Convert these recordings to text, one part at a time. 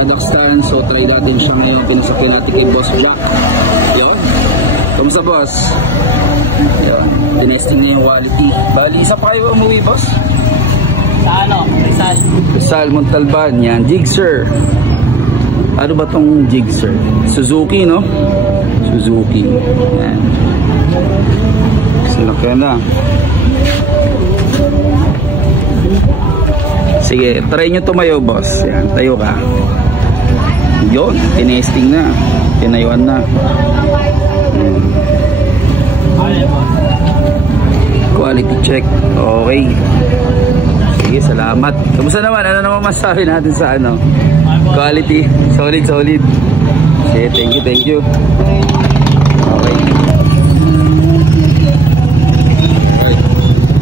paddock stand. So try natin siya ngayon. Pinasakyan natin kay Boss Jack. Yun. Kamusta boss? Yun. Tinesting niya yung quality. Bali, isa pa kayo umuwi boss? Sa ano? Rizal. Rizal, Montalban. Yan. Gixxer. Ano ba tong Gixxer? Suzuki, no? Suzuki. Yan. Sinakyan na. Sige, try nyo tumayo boss. Yan, tayo ka. Yun, tinesting na. Tinayuan na. Quality check. Okay. Sige, salamat. Kamusta naman? Ano naman masasabi natin sa ano? Quality. Solid, solid. Sige, thank you, thank you. Okay.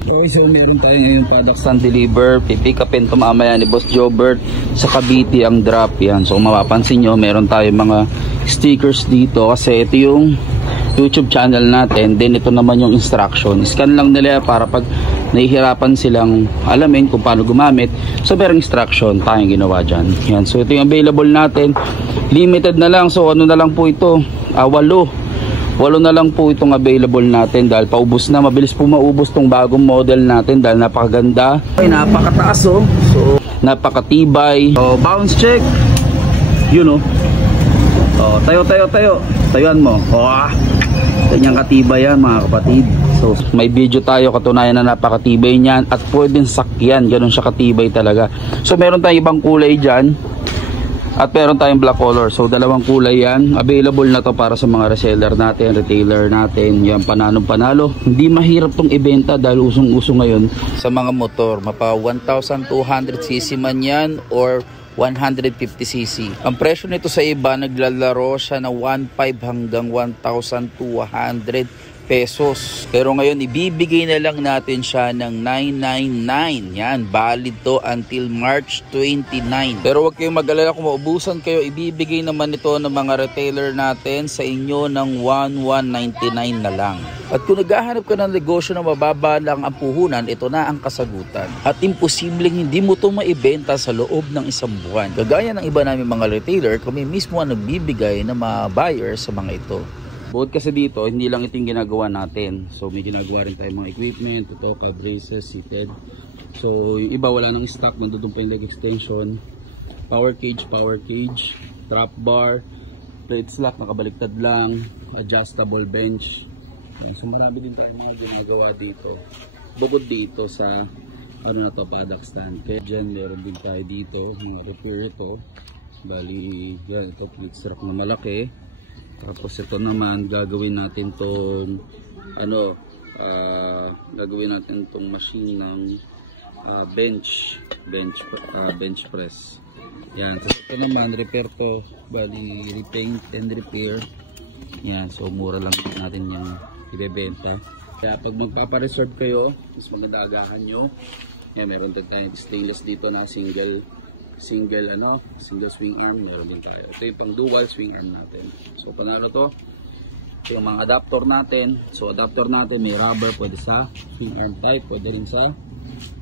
Okay, so meron tayo ngayon paddock stand deliver. Pipick upin to mamaya ni Boss Jobert sa Cavite ang drop yan. So mapapansin nyo, meron tayo mga stickers dito kasi ito yung YouTube channel natin. Then ito naman yung instruction. Scan lang nila para pag nahihirapan silang alamin kung paano gumamit. So merong instruction tayong ginawa dyan. Yan. So ito yung available natin. Limited na lang. So ano na lang po ito? 8 na lang po itong available natin dahil paubos na. Mabilis po maubos tong bagong model natin dahil napakaganda. Ay, napakataas oh. So napakatibay. So bounce check. Yun oh. Oh, tayo. Tayuan mo. Oh. Ganyang katibay yan mga kapatid. So may video tayo katunayan na napakatibay niyan at pwedeng sakyan. Ganun siya katibay talaga. So meron tayong ibang kulay dyan. At meron tayong black color. So dalawang kulay yan. Available na to para sa mga reseller natin, retailer natin. Yan, pananong-panalo. Hindi mahirap tong ibenta dahil usong-uso ngayon sa mga motor. Mapa 1,200cc man yan or 150cc. Ang presyo nito sa iba naglalaro siya na 1,500 hanggang 1,200 pesos. Pero ngayon ibibigay na lang natin siya ng 999. Yan, valid to until March 29. Pero wag kayong mag-alala kung maubusan kayo, ibibigay naman ito ng mga retailer natin sa inyo ng 1,199 na lang. At kung naghahanap ka ng negosyo na mababa lang ang puhunan, ito na ang kasagutan. At imposibleng hindi mo ito maibenta sa loob ng isang buwan. Kagaya ng iba namin mga retailer, kami mismo ang nagbibigay ng mga buyers sa mga ito. Bukod kasi dito, hindi lang ito yung ginagawa natin. So may ginagawa rin tayong mga equipment. Ito, 5 braces, seated. So yung iba wala nang stock, nandun pa yung leg extension. Power cage, drop bar, plate slack, nakabaliktad lang, adjustable bench. So marami din tayong mga ginagawa dito. Bukod dito sa ano na to, paddock stand. Kaya dyan meron din tayo dito, mga repair ito. Bali, yan, ito plate strap na malaki. Tapos ito naman gagawin natin tong ano, gagawin natin tong machine ng bench press. Yan, so ito naman repair to, bali repaint and repair. Yan, so mura lang natin yung ibebenta. Kaya pag magpapa-reserve kayo, mas maganda agahan nyo. Yan, meron din tayong stainless dito na single swing arm, meron din tayo. Ito yung pang dual swing arm natin. So panalo to. Ito yung mga adapter natin. So adapter natin may rubber, pwede sa swing arm type, pwede rin sa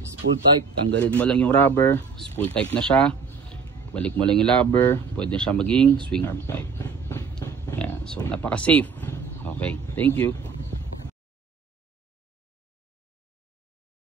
spool type. Tanggalin mo lang yung rubber, spool type na siya. Balik mo lang yung rubber, pwede siya maging swing arm type. Yan. So napaka safe. Okay, thank you.